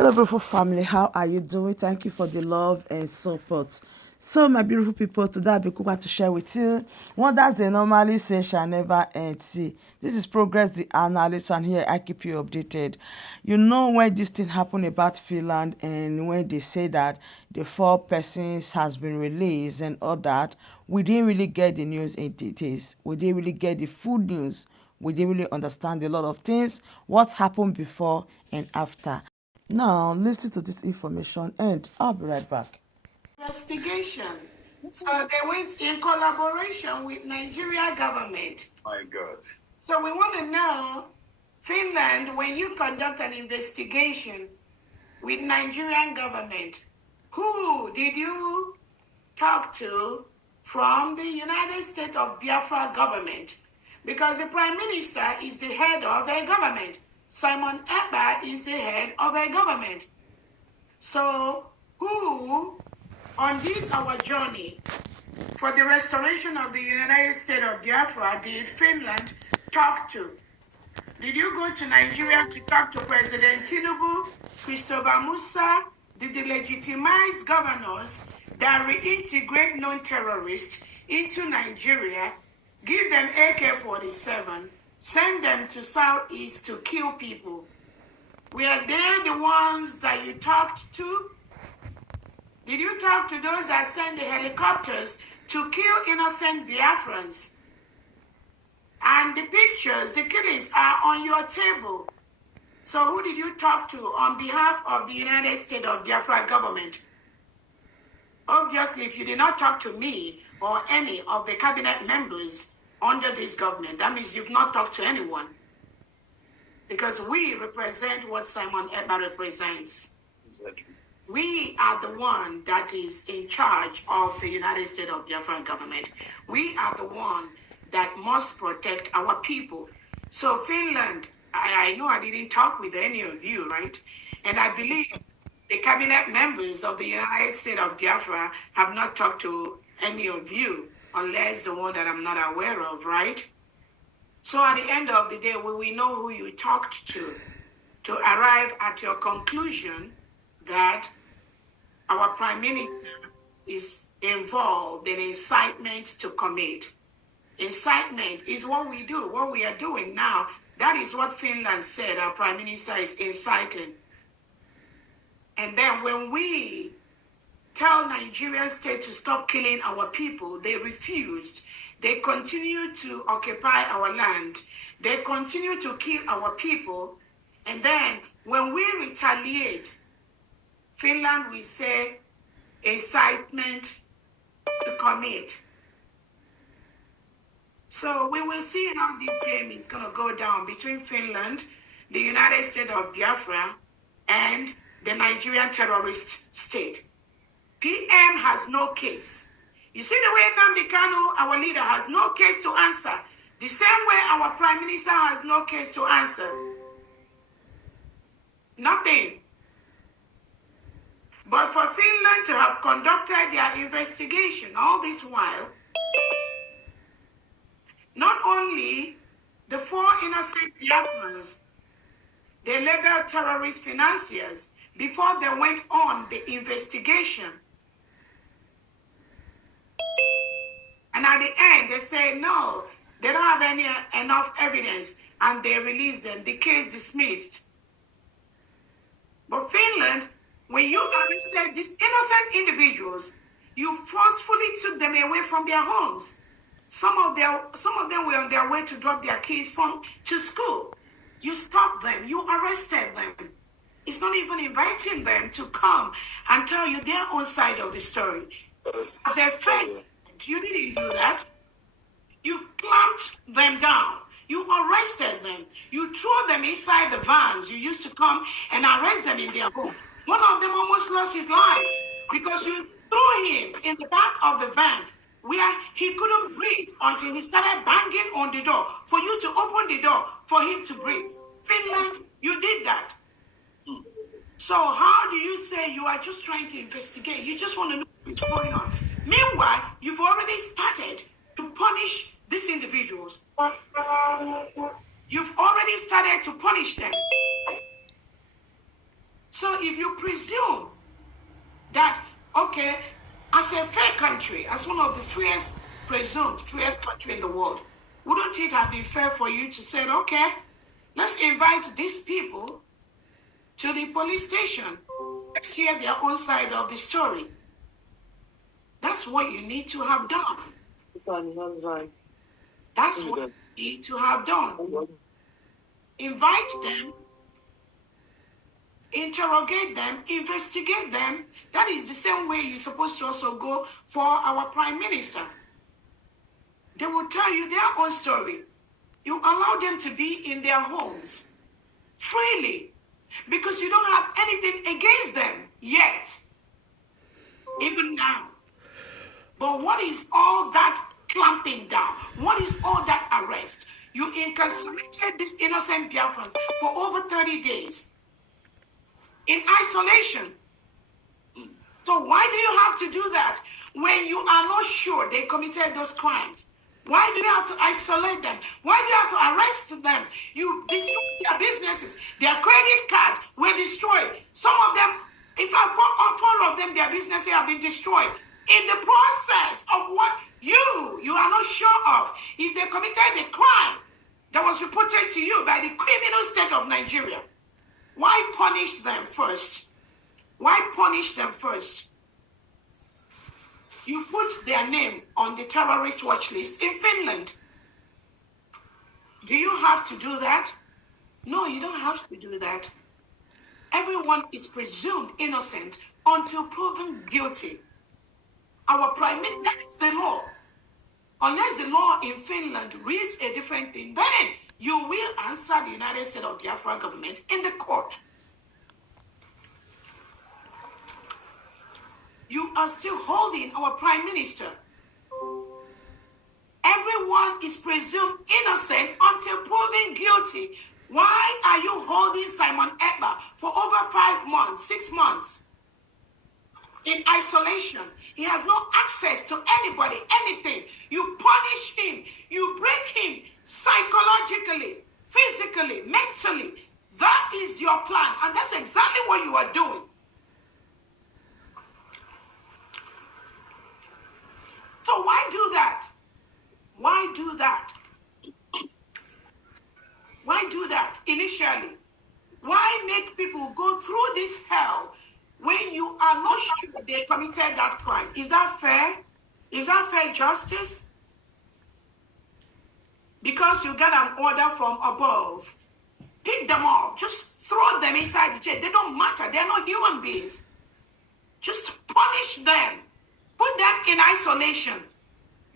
Hello, beautiful family. How are you doing? Thank you for the love and support. So, my beautiful people, today I'll be quick to share with you what does they normally say shall never end. See, this is Progress the Analyst, and here I keep you updated. You know when this thing happened about Finland, and when they say that the 4 persons has been released and all that, we didn't really get the news in details. We didn't really get the full news. We didn't really understand a lot of things, what happened before and after. Now, listen to this information and I'll be right back. Investigation. So they went in collaboration with Nigeria government. My God. So we want to know, Finland, when you conduct an investigation with Nigerian government, who did you talk to from the United States of Biafra government? Because the Prime Minister is the head of a government. Simon Ekpa is the head of a government. So who, on this our journey for the restoration of the United States of Biafra, did Finland talk to? Did you go to Nigeria to talk to President Tinubu, Christopher Musa? Did they legitimize governors that reintegrate non-terrorists into Nigeria, give them AK-47, send them to Southeast to kill people? Were they the ones that you talked to? Did you talk to those that send the helicopters to kill innocent Biafrans? And the pictures, the killings are on your table. So who did you talk to on behalf of the United States of Biafra government? Obviously, if you did not talk to me or any of the cabinet members under this government, that means you've not talked to anyone. Because we represent what Simon Ekpa represents. Exactly. We are the one that is in charge of the United States of Biafran government. We are the one that must protect our people. So Finland, I know I didn't talk with any of you, right? And I believe the cabinet members of the United States of Biafra have not talked to any of you, unless the one that I'm not aware of, right? So at the end of the day, we will know who you talked to arrive at your conclusion that our Prime Minister is involved in incitement to commit. Incitement is what we do, what we are doing now. That is what Finland said, our Prime Minister is inciting. And then when we tell Nigerian state to stop killing our people, they refused. They continue to occupy our land. They continue to kill our people. And then when we retaliate, Finland will say incitement to commit. So we will see how this game is going to go down between Finland, the United States of Biafra, and the Nigerian terrorist state. PM has no case. You see the way Nnamdi Kanu, our leader, has no case to answer. The same way our Prime Minister has no case to answer. Nothing. But for Finland to have conducted their investigation all this while, not only the 4 innocent Biafrans, they labeled terrorist financiers before they went on the investigation. And at the end, they say, no, they don't have enough evidence, and they release them, the case dismissed. But Finland, when you arrested these innocent individuals, you forcefully took them away from their homes. Some of them were on their way to drop their kids to school. You stopped them, you arrested them. It's not even inviting them to come and tell you their own side of the story. As a friend, you didn't do that. You clamped them down. You arrested them. You threw them inside the vans you used to come and arrest them in their home. One of them almost lost his life because you threw him in the back of the van where he couldn't breathe until he started banging on the door for you to open the door for him to breathe. Finland, you did that. So how do you say you are just trying to investigate? You just want to know what's going on. Meanwhile, you've already started to punish these individuals. You've already started to punish them. So if you presume that, okay, as a fair country, as one of the presumed freest country in the world, wouldn't it have been fair for you to say, okay, let's invite these people to the police station. Let's hear their own side of the story. That's what you need to have done. That's what you need to have done. Invite them, interrogate them, investigate them. That is the same way you're supposed to also go for our prime minister. They will tell you their own story. You allow them to be in their homes freely because you don't have anything against them yet, even now. But what is all that clamping down? What is all that arrest? You incarcerated these innocent Biafrans for over 30 days in isolation. So why do you have to do that when you are not sure they committed those crimes? Why do you have to isolate them? Why do you have to arrest them? You destroy their businesses. Their credit cards were destroyed. Some of them, in fact, four of them, their businesses have been destroyed. In the process of what you are not sure of, if they committed a crime that was reported to you by the criminal state of Nigeria, why punish them first? Why punish them first? You put their name on the terrorist watch list in Finland. Do you have to do that? No, you don't have to do that. Everyone is presumed innocent until proven guilty. Our prime minister, that is the law. Unless the law in Finland reads a different thing, then you will answer the United States of Biafra government in the court. You are still holding our prime minister. Everyone is presumed innocent until proven guilty. Why are you holding Simon Ekpa for over 5 months, 6 months in isolation? He has no access to anybody, anything. You punish him. You break him psychologically, physically, mentally. That is your plan. And that's exactly what you are doing. So why do that? Why do that? Why do that initially? Why make people go through this hell when you are not sure they committed that crime? Is that fair? Is that fair justice? Because you got an order from above. Pick them up. Just throw them inside the jail. They don't matter. They're not human beings. Just punish them. Put them in isolation.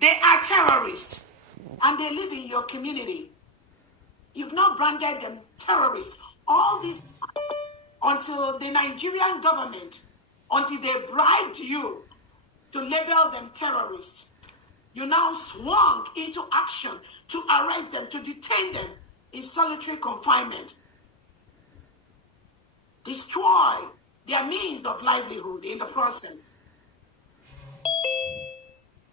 They are terrorists. And they live in your community. You've not branded them terrorists. All this until the Nigerian government, until they bribed you to label them terrorists. You now swung into action to arrest them, to detain them in solitary confinement. Destroy their means of livelihood in the process.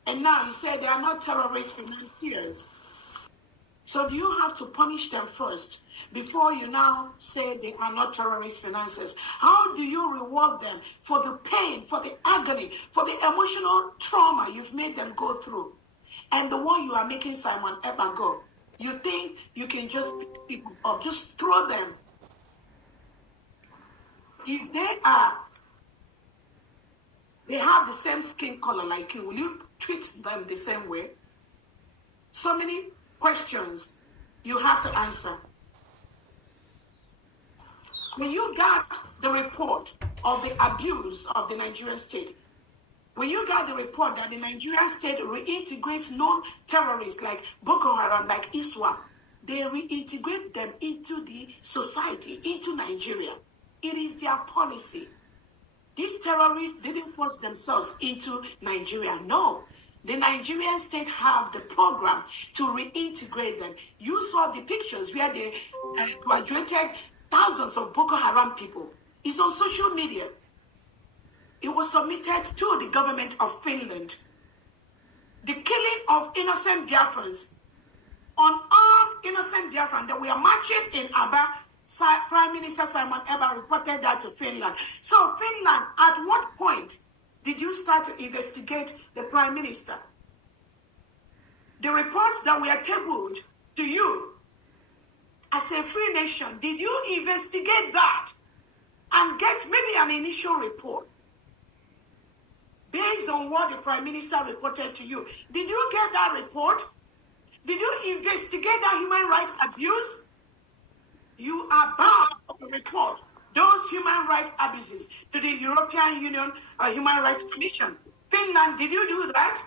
And now you say they are not terrorist financiers. So do you have to punish them first before you now say they are not terrorist financiers? How do you reward them for the pain, for the agony, for the emotional trauma you've made them go through? And the one you are making Simon Ekpa go. You think you can just pick people up, just throw them. If they have the same skin color like you, will you treat them the same way? So many questions you have to answer. When you got the report of the abuse of the Nigerian state, when you got the report that the Nigerian state reintegrates known terrorists like Boko Haram, like ISWAP, they reintegrate them into the society, into Nigeria. It is their policy. These terrorists didn't force themselves into Nigeria. No. The Nigerian state have the program to reintegrate them. You saw the pictures where they graduated thousands of Boko Haram people. It's on social media. It was submitted to the government of Finland. The killing of innocent Biafrans, unarmed innocent Biafrans that we are marching in Aba, Prime Minister Simon Ekpa reported that to Finland. So Finland, at what point did you start to investigate the Prime Minister? The reports that were tabled to you as a free nation, did you investigate that and get maybe an initial report based on what the Prime Minister reported to you? Did you get that report? Did you investigate that human rights abuse? You are bound to report those human rights abuses to the European Union Human Rights Commission. Finland, did you do that?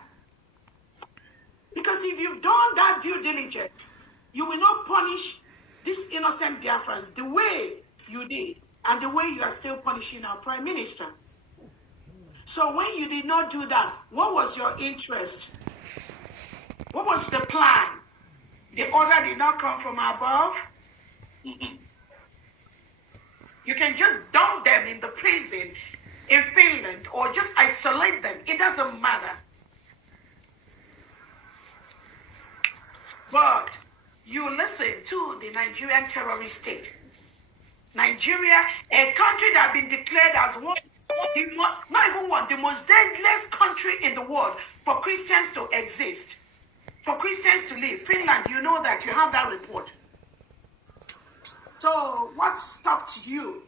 Because if you've done that due diligence, you will not punish these innocent Biafrans the way you did and the way you are still punishing our Prime Minister. So when you did not do that, what was your interest? What was the plan? The order did not come from above. You can just dump them in the prison in Finland or just isolate them. It doesn't matter. But you listen to the Nigerian terrorist state. Nigeria, a country that has been declared as the most deadliest country in the world for Christians to exist, for Christians to live. Finland, you know that, you have that report. So what stopped you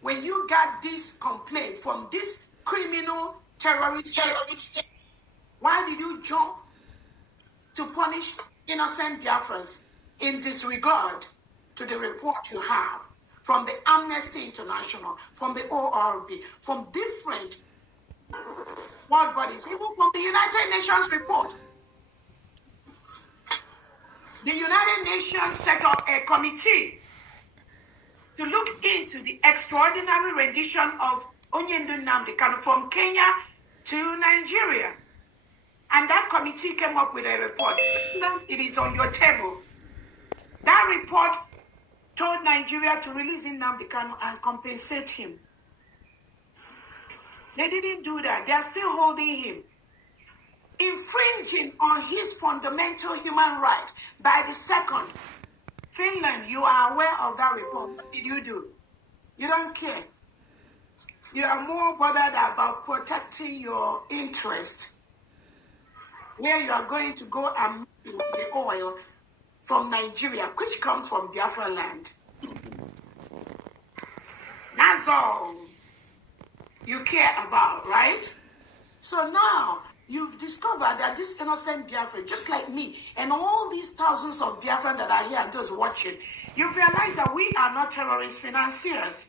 when you got this complaint from this criminal terrorist state? Why did you jump to punish innocent Biafrans in disregard to the report you have from the Amnesty International, from the ORB, from different world bodies, even from the United Nations report? The United Nations set up a committee to look into the extraordinary rendition of Onyendu Nnamdi Kanu from Kenya to Nigeria. And that committee came up with a report. It is on your table. That report told Nigeria to release Nnamdi Kanu and compensate him. They didn't do that. They are still holding him, infringing on his fundamental human right by the second. Finland, you are aware of that report. What did you do? You don't care. You are more bothered about protecting your interest, where you are going to go and make the oil from Nigeria, which comes from Biafra land. That's all you care about, right? So now you've discovered that this innocent Biafran, just like me, and all these thousands of Biafran that are here and those watching, you've realized that we are not terrorist financiers,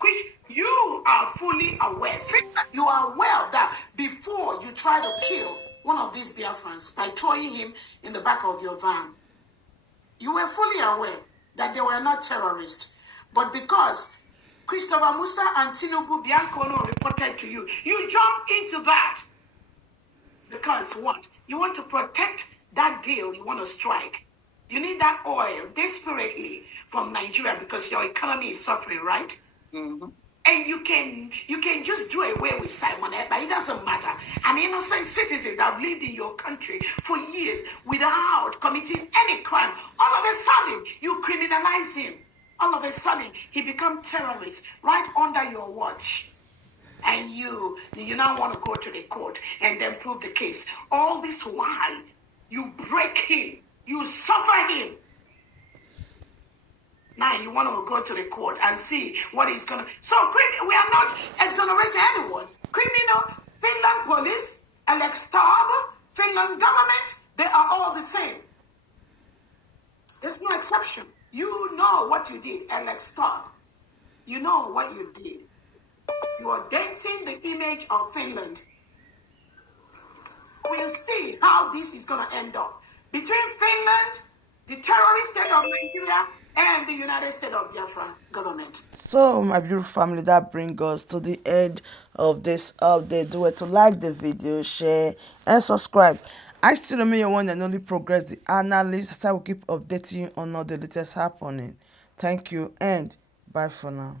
which you are fully aware. You are aware that before you try to kill one of these Biafrans by throwing him in the back of your van, you were fully aware that they were not terrorists. But because Christopher Musa and Tinubu Biancono reported to you, you jumped into that. Because what? You want to protect that deal you want to strike. You need that oil desperately from Nigeria because your economy is suffering, right? Mm-hmm. And you can just do away with Simon Ekpa. It doesn't matter. An innocent citizen that lived in your country for years without committing any crime. All of a sudden, you criminalize him. All of a sudden, he becomes terrorist right under your watch. And you now want to go to the court and then prove the case. All this while, you break him. You suffer him. Now you want to go to the court and see what he's going to... So we are not exonerating anyone. Criminal, Finland police, Stab, Finland government, they are all the same. There's no exception. You know what you did, Stab. You know what you did. You are denting the image of Finland. We'll see how this is going to end up. Between Finland, the terrorist state of Nigeria, and the United States of Biafra government. So, my beautiful family, that brings us to the end of this update. Do it to like the video, share, and subscribe. I still remain your one and only Progress the Analyst. I will keep updating you on all the latest happening. Thank you, and bye for now.